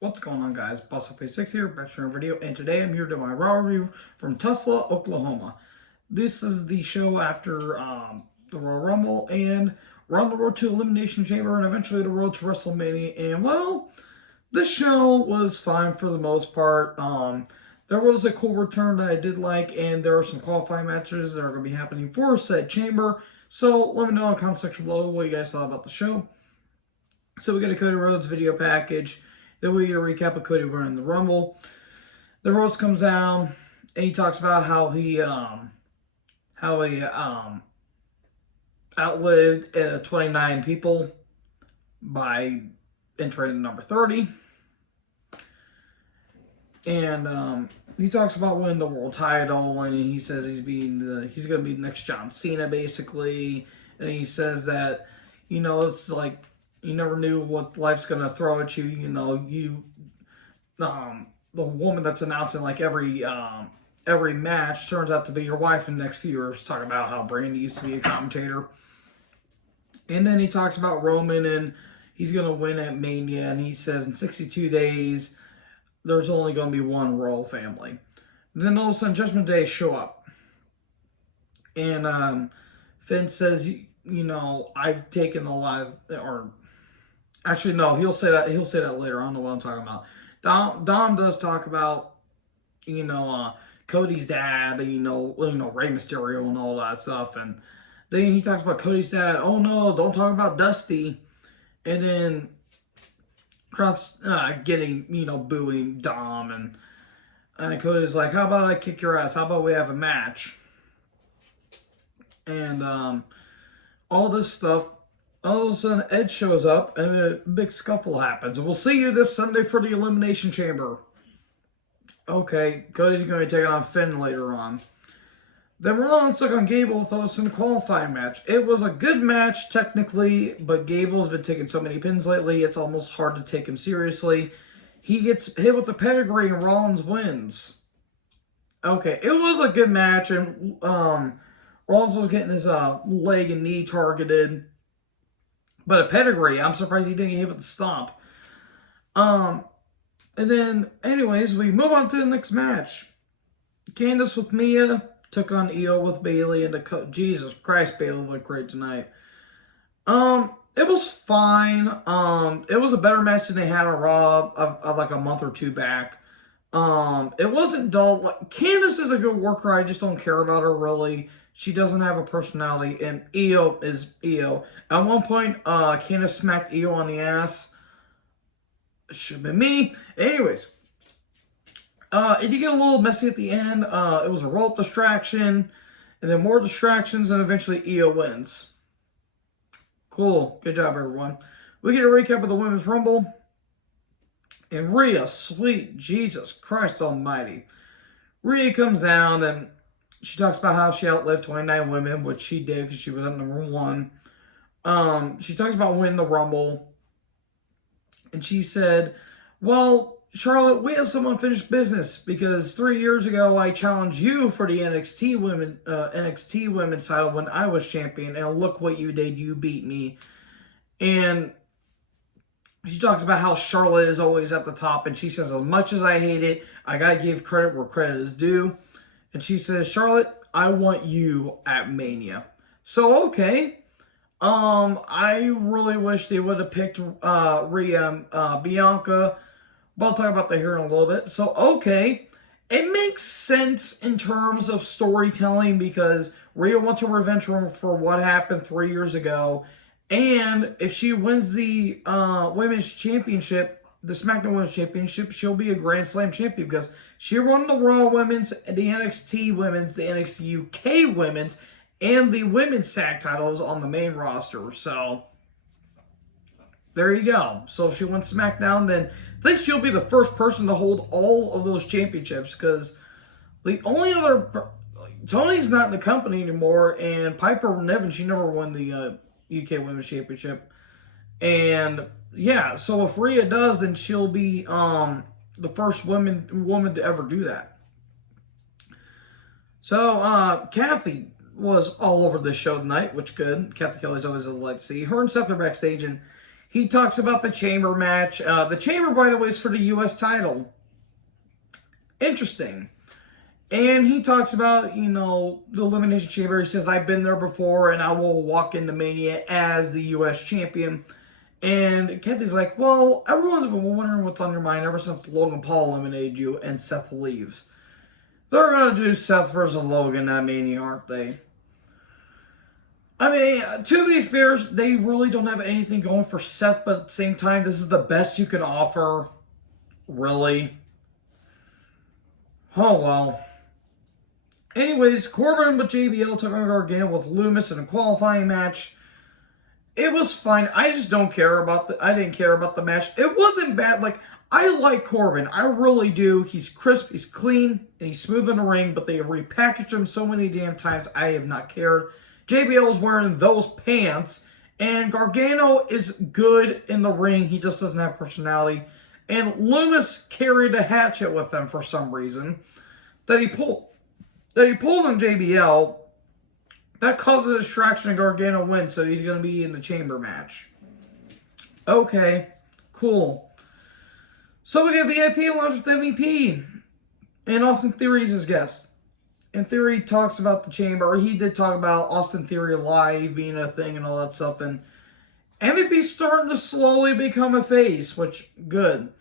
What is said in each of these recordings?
What's going on, guys? BuzzUp6 here, back to another video, and today I'm here to do my Raw review from Tulsa, Oklahoma. This is the show after the Royal Rumble, and we're on the road to Elimination Chamber, and eventually the road to WrestleMania. And well, this show was fine for the most part. There was a cool return that I did like, and there are some qualifying matches that are going to be happening for said chamber. So let me know in the comment section below what you guys thought about the show. So we got a Cody Rhodes video package. Then we get a recap of Cody winning the Rumble. The Rhodes comes down and he talks about how he outlived 29 people by entering number 30. And he talks about winning the world title, and he says he's going to be the next John Cena basically. And he says that, it's like you never knew what life's gonna throw at you. The woman that's announcing like every match turns out to be your wife in the next few years. Talking about how Brandy used to be a commentator, and then he talks about Roman and he's gonna win at Mania, and he says in 62 days there's only gonna be one royal family. Then all of a sudden Judgment Day show up, and Finn says, I've taken a lot of, or actually, no, he'll say that later. I don't know what I'm talking about. Dom does talk about, Cody's dad, Rey Mysterio and all that stuff. And then he talks about Cody's dad. Oh, no, don't talk about Dusty. And then crowd's getting, booing Dom. And Cody's like, how about I kick your ass? How about we have a match? And all this stuff. All of a sudden, Ed shows up, and a big scuffle happens. We'll see you this Sunday for the Elimination Chamber. Okay, Cody's going to be taking on Finn later on. Then Rollins took on Gable with us in a qualifying match. It was a good match, technically, but Gable's been taking so many pins lately, it's almost hard to take him seriously. He gets hit with a pedigree, and Rollins wins. Okay, it was a good match, and Rollins was getting his leg and knee targeted. But a pedigree, I'm surprised he didn't get hit with the stomp. And then, anyways, we move on to the next match. Candice with Mia took on Io with Bayley, and Jesus Christ, Bayley looked great tonight. It was fine. It was a better match than they had on Raw like a month or two back. It wasn't dull. Like, Candice is a good worker. I just don't care about her really. She doesn't have a personality, and Io is Io. At one point, Candice smacked Io on the ass. It should have been me. Anyways, it did get a little messy at the end. It was a roll-up distraction, and then more distractions, and eventually Io wins. Cool. Good job, everyone. We get a recap of the Women's Rumble. And Rhea, sweet Jesus Christ almighty. Rhea comes down, and she talks about how she outlived 29 women, which she did because she was at number 1. She talks about winning the Rumble. And she said, well, Charlotte, we have some unfinished business because 3 years ago I challenged you for the NXT Women's title when I was champion, and look what you did. You beat me. And she talks about how Charlotte is always at the top, and she says, as much as I hate it, I gotta give credit where credit is due. And she says, Charlotte, I want you at Mania. So, okay. I really wish they would have picked Rhea Bianca. But I'll talk about that here in a little bit. So, okay. It makes sense in terms of storytelling because Rhea wants her revenge for what happened 3 years ago. And if she wins the Women's Championship, the SmackDown Women's Championship, she'll be a Grand Slam champion because she won the Raw Women's, the NXT Women's, the NXT UK Women's, and the Women's SAG titles on the main roster. So, there you go. So, if she wins SmackDown, then I think she'll be the first person to hold all of those championships because the only other... Tony's not in the company anymore, and Piper Niven, she never won the UK Women's Championship. And yeah, so if Rhea does, then she'll be the first woman to ever do that. So Kathy was all over this show tonight, which good. Kathy Kelly's always a delight to see. Her and Seth are backstage, and he talks about the Chamber match. The Chamber, by the way, is for the U.S. title. Interesting. And he talks about, the Elimination Chamber. He says, I've been there before, and I will walk into Mania as the U.S. champion. And Kathy's like, well, everyone's been wondering what's on your mind ever since Logan Paul eliminated you and Seth leaves. They're going to do Seth versus Logan at Mania, aren't they? I mean, to be fair, they really don't have anything going for Seth, but at the same time, this is the best you can offer. Really? Oh, well. Anyways, Corbin with JBL took on Gargano with Loomis in a qualifying match. It was fine. I just don't care about I didn't care about the match. It wasn't bad. Like, I like Corbin. I really do. He's crisp, he's clean, and he's smooth in the ring, but they have repackaged him so many damn times, I have not cared. JBL is wearing those pants, and Gargano is good in the ring. He just doesn't have personality. And Loomis carried a hatchet with him for some reason that he pulls on JBL. That causes a distraction and Gargano wins, so he's going to be in the Chamber match. Okay, cool. So we get VIP launch with MVP. And Austin Theory is his guest. And Theory talks about the Chamber. Or he did talk about Austin Theory Live being a thing and all that stuff. And MVP's starting to slowly become a face, which, good.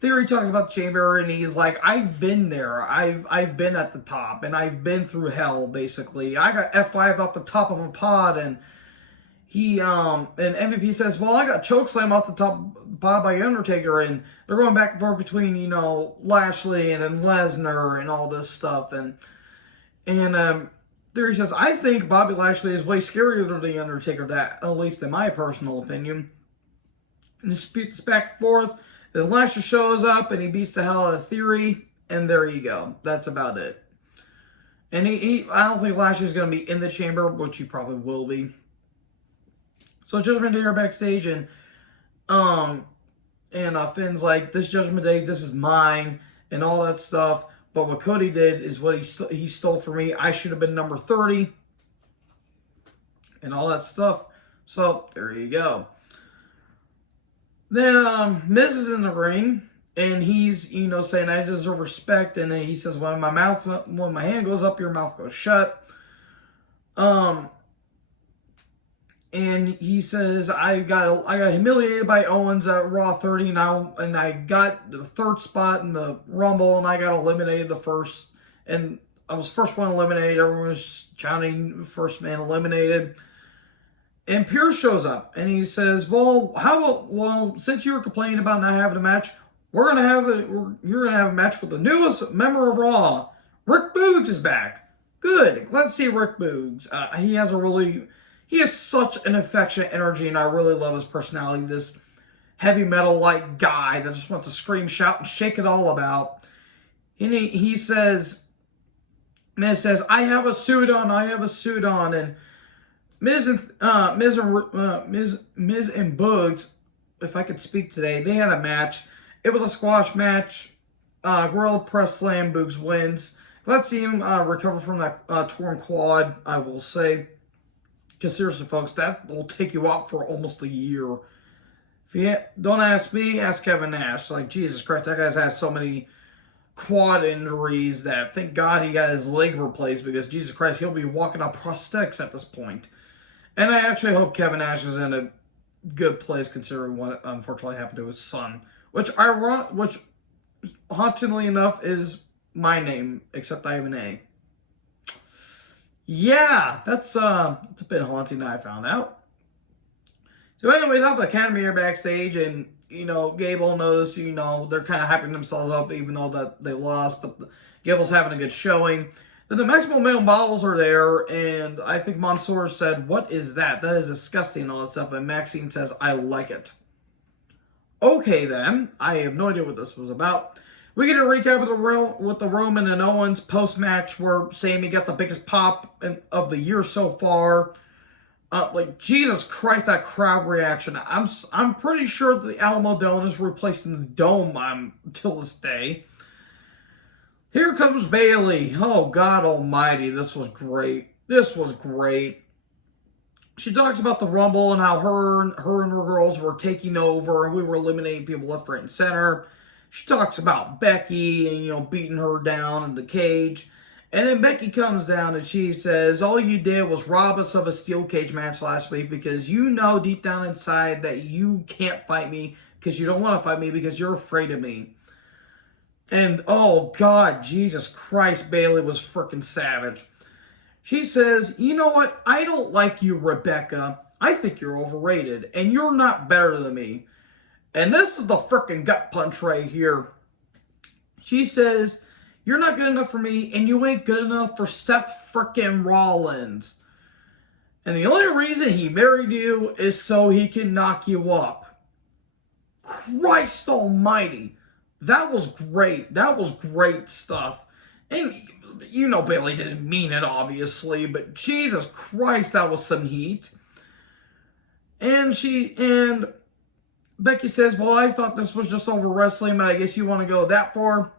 Theory talks about the Chamber, and he's like, I've been there. I've been at the top, and I've been through hell, basically. I got F5 off the top of a pod, and and MVP says, well, I got chokeslam off the top of the pod by Undertaker, and they're going back and forth between, Lashley and then Lesnar and all this stuff, and Theory says, I think Bobby Lashley is way scarier than the Undertaker, at least in my personal opinion. And disputes back and forth. Then Lashley shows up and he beats the hell out of Theory, and there you go. That's about it. And I don't think Lashley's going to be in the Chamber, which he probably will be. So Judgment Day are backstage, and Finn's like, this Judgment Day, this is mine, and all that stuff. But what Cody did is what he stole from me. I should have been number 30, and all that stuff. So there you go. Then Miz is in the ring, and he's saying I deserve respect, and then he says when my hand goes up, your mouth goes shut. And he says I got humiliated by Owens at Raw 30 now, and I got the third spot in the Rumble, and I got eliminated the first, and I was first one eliminated. Everyone was chanting first man eliminated. And Pierce shows up, and he says, well, since you were complaining about not having a match, you're gonna have a match with the newest member of Raw. Rick Boogs is back. Good. Let's see Rick Boogs. He has such an affectionate energy, and I really love his personality. This heavy metal-like guy that just wants to scream, shout, and shake it all about. And he says, Miz says, I have a suit on, and Miz and Boogs, if I could speak today, they had a match. It was a squash match. Gorilla Press Slam. Boogs wins. Let's see him recover from that torn quad, I will say. Because seriously, folks, that will take you out for almost a year. If you don't ask me, ask Kevin Nash. Like, Jesus Christ, that guy's had so many quad injuries that thank God he got his leg replaced, because Jesus Christ, he'll be walking on prosthetics at this point. And I actually hope Kevin Nash is in a good place considering what unfortunately happened to his son. Which hauntingly enough is my name, except I have an A. Yeah, it's a bit haunting, I found out. So anyways, off the Academy here backstage, and Gable knows, they're kind of hyping themselves up even though that they lost, but Gable's having a good showing. Then the Maximum Male Models are there, and I think Mansoor said, what is that? That is disgusting, and all that stuff. And Maxine says, I like it. Okay, then. I have no idea what this was about. We get a recap with the Roman and Owens post-match where Sami got the biggest pop of the year so far. Jesus Christ, that crowd reaction. I'm pretty sure that the Alamo Dome is replacing the Dome until this day. Here comes Bayley. Oh, God almighty. This was great. she talks about the Rumble and how her and her girls were taking over and we were eliminating people left, right, and center. She talks about Becky and, beating her down in the cage. And then Becky comes down and she says, all you did was rob us of a steel cage match last week because you know deep down inside that you can't fight me because you don't want to fight me because you're afraid of me. And, oh, God, Jesus Christ, Bayley was freaking savage. She says, you know what? I don't like you, Rebecca. I think you're overrated, and you're not better than me. And this is the freaking gut punch right here. She says, you're not good enough for me, and you ain't good enough for Seth freaking Rollins. And the only reason he married you is so he can knock you up. Christ almighty. That was great. That was great stuff. And, Bayley didn't mean it, obviously, but Jesus Christ, that was some heat. And Becky says, well, I thought this was just over wrestling, but I guess you want to go that far.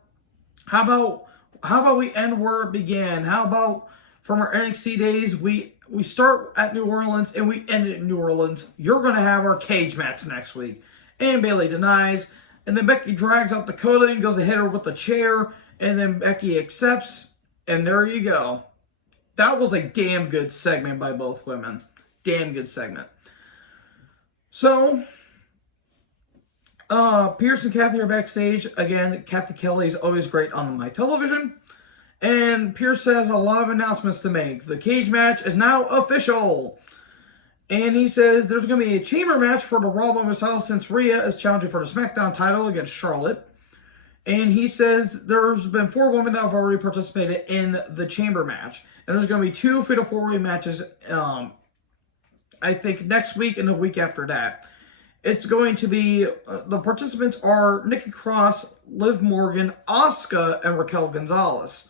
How about we end where it began? How about from our NXT days, we start at New Orleans and we end it in New Orleans. You're going to have our cage match next week. And Bayley denies. And then Becky drags out Dakota and goes to hit her with the chair. And then Becky accepts. And there you go. That was a damn good segment by both women. Damn good segment. So, Pierce and Kathy are backstage. Again, Kathy Kelly is always great on my television. And Pierce has a lot of announcements to make. The cage match is now official. And he says there's going to be a chamber match for the Raw Women's House since Rhea is challenging for the SmackDown title against Charlotte. And he says there's been 4 women that have already participated in the chamber match. And there's going to be 2 Fatal 4-Way matches, I think, next week and the week after that. It's going to be, the participants are Nikki Cross, Liv Morgan, Asuka, and Raquel Gonzalez.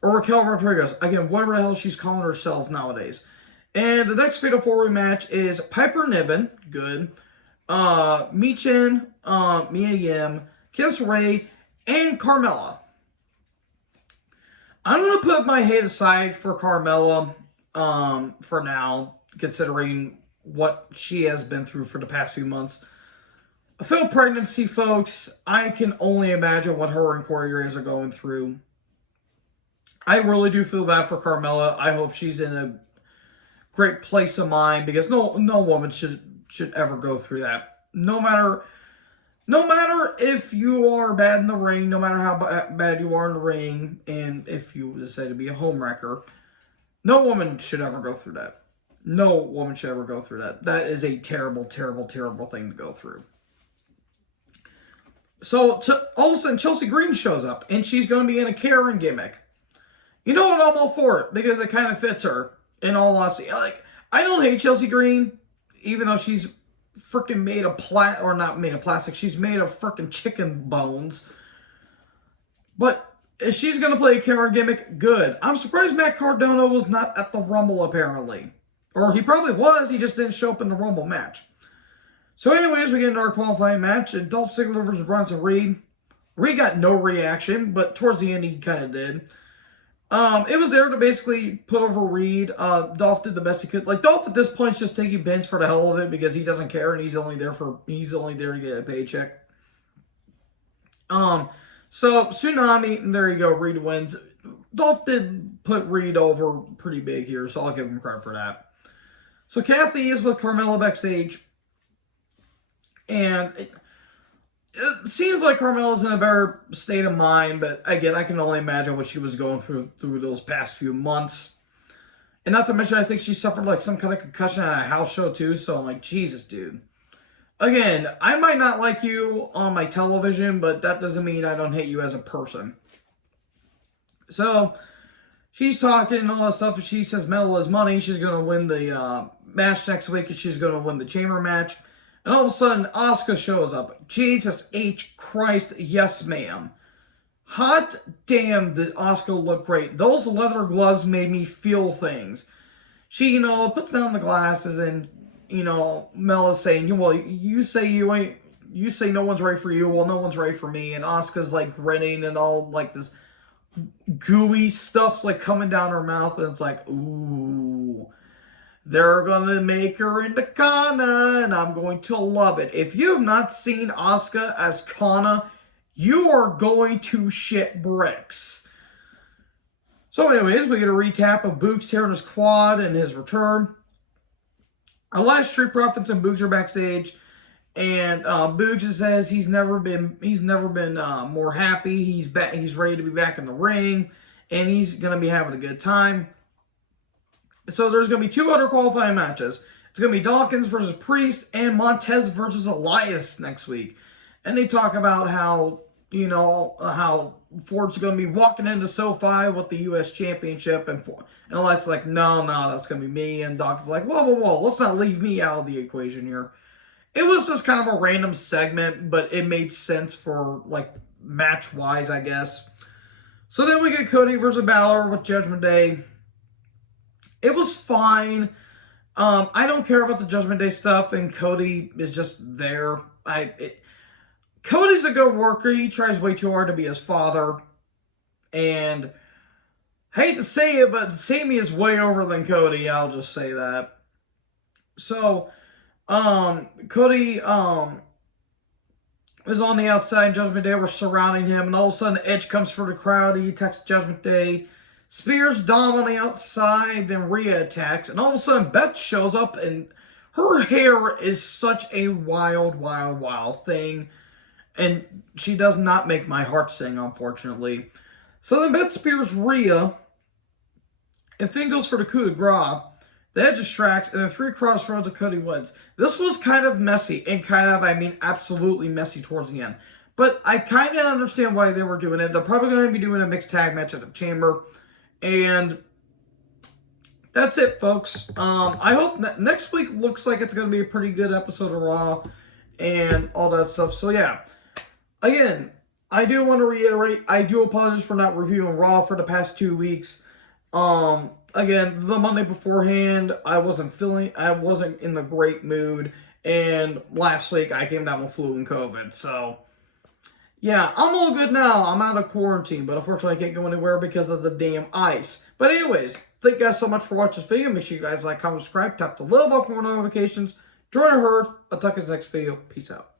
Or Raquel Rodriguez. Again, whatever the hell she's calling herself nowadays. And the next Fatal 4-Way match is Piper Niven, good, Michin, Mia Yim, Candice Ray, and Carmella. I'm going to put my hate aside for Carmella for now, considering what she has been through for the past few months. A failed pregnancy, folks. I can only imagine what her and Corey Graves are going through. I really do feel bad for Carmella. I hope she's in a great place of mind because no woman should ever go through that. No matter if you are bad in the ring, no matter how bad you are in the ring, and if you decide to be a homewrecker, no woman should ever go through that. No woman should ever go through that. That is a terrible, terrible, terrible thing to go through. So all of a sudden, Chelsea Green shows up, and she's going to be in a Karen gimmick. You know what? I'm all for it because it kind of fits her. In all honesty, I don't hate Chelsea Green, even though she's freaking made of not made of plastic. She's made of freaking chicken bones. But if she's gonna play a Karen gimmick, good. I'm surprised Matt Cardona was not at the Rumble apparently, or he probably was. He just didn't show up in the Rumble match. So, anyways, we get into our qualifying match: Dolph Ziggler versus Bronson Reed. Reed got no reaction, but towards the end he kind of did. It was there to basically put over Reed. Dolph did the best he could. Dolph at this point is just taking bins for the hell of it because he doesn't care and he's only there to get a paycheck. So Tsunami, and there you go, Reed wins. Dolph did put Reed over pretty big here, so I'll give him credit for that. So Kathy is with Carmella backstage, and it seems like Carmella's in a better state of mind, but again, I can only imagine what she was going through those past few months. And not to mention, I think she suffered some kind of concussion at a house show too, so I'm like, Jesus, dude. Again, I might not like you on my television, but that doesn't mean I don't hate you as a person. So, she's talking and all that stuff, and she says metal is money. She's going to win the match next week, and she's going to win the chamber match. And all of a sudden, Asuka shows up. Jesus H. Christ, yes, ma'am. Hot damn, did Asuka look great. Those leather gloves made me feel things. She, puts down the glasses and, Mel is saying, well, you say no one's right for you. Well, no one's right for me. And Asuka's grinning and all this gooey stuff's coming down her mouth. And it's like, ooh. They're going to make her into Kana, and I'm going to love it. If you have not seen Asuka as Kana, you are going to shit bricks. So anyways, we get a recap of Boogs tearing his quad and his return. A lot of Street Profits and Boogs are backstage, and Boogs says he's never been more happy. He's back. He's ready to be back in the ring, and he's gonna be having a good time. So there's gonna be 2 other qualifying matches. It's gonna be Dawkins versus Priest and Montez versus Elias next week, and they talk about how how Ford's going to be walking into SoFi with the U.S. Championship, and Elias is like, no, that's going to be me, and Dawkins is like, whoa, let's not leave me out of the equation here. It was just kind of a random segment, but it made sense for, like, match-wise, I guess. So then we get Cody versus Balor with Judgment Day. It was fine. I don't care about the Judgment Day stuff, and Cody is just there. Cody's a good worker. He tries way too hard to be his father. And hate to say it, but Sammy is way over than Cody. I'll just say that. So, Cody is on the outside. Judgment Day were surrounding him. And all of a sudden, Edge comes for the crowd. He attacks Judgment Day. Spears Dom on the outside. Then Rhea attacks. And all of a sudden, Beth shows up. And her hair is such a wild thing. And she does not make my heart sing, unfortunately. So then Beth spears Rhea. And Finn goes for the coup de grace. The Edge distracts, and the 3 crossroads of Cody wins. This was kind of messy, and absolutely messy towards the end. But I kind of understand why they were doing it. They're probably going to be doing a mixed tag match at the Chamber. And that's it, folks. I hope next week looks like it's going to be a pretty good episode of Raw and all that stuff. So, yeah. Again, I do want to reiterate, I do apologize for not reviewing Raw for the past 2 weeks. Again, the Monday beforehand, I wasn't in the great mood. And last week, I came down with flu and COVID. So, yeah, I'm all good now. I'm out of quarantine. But unfortunately, I can't go anywhere because of the damn ice. But anyways, thank you guys so much for watching this video. Make sure you guys like, comment, subscribe, tap the little bell for more notifications. Join our herd. I'll talk to you in the next video. Peace out.